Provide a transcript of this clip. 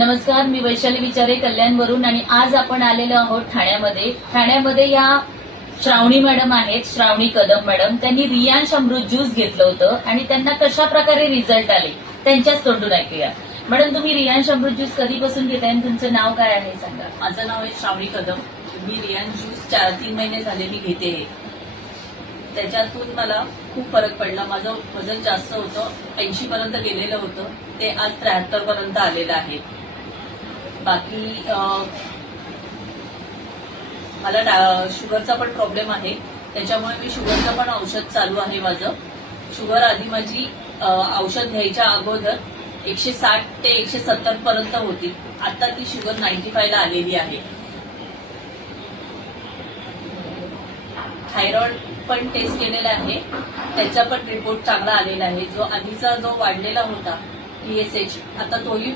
नमस्कार, मी वैशाली विचारे कल्याणवरून आणि आज आपण आलेलो आहोत ठाण्यामध्ये या श्रावणी मॅडम आहेत, श्रावणी कदम मॅडम. त्यांनी रियांश अमृत ज्यूस घेतलं होतं आणि त्यांना कशा प्रकारे रिझल्ट आले त्यांच्याच तोंडून ऐकूया. मॅडम, तुम्ही रियांश अमृत ज्यूस कधीपासून घेताय आणि तुमचं नाव काय आहे सांगा. माझं नाव आहे श्रावणी कदम. मी रियांश ज्यूस 4-3 महिने झाले मी घेते. त्याच्यातून मला खूप फरक पडला. माझं वजन जास्त होतं, 80 पर्यंत गेलेलं होतं, ते आज 73 पर्यंत आलेलं आहे. बाकी मला शुगरचा पण प्रॉब्लेम आहे, त्याच्यामुळे मी शुगरचं पण औषध चालू आहे माझं. शुगर आधी माझी औषध घ्यायच्या अगोदर 160 ते 170 पर्यंत होती. आता ती शुगर 95 ला आलेली आहे. थायरॉइड पण टेस्ट केलेला आहे, त्याचा पण रिपोर्ट चांगला आलेला आहे. जो आधीचा जो वाढलेला होता TSH, आता तोही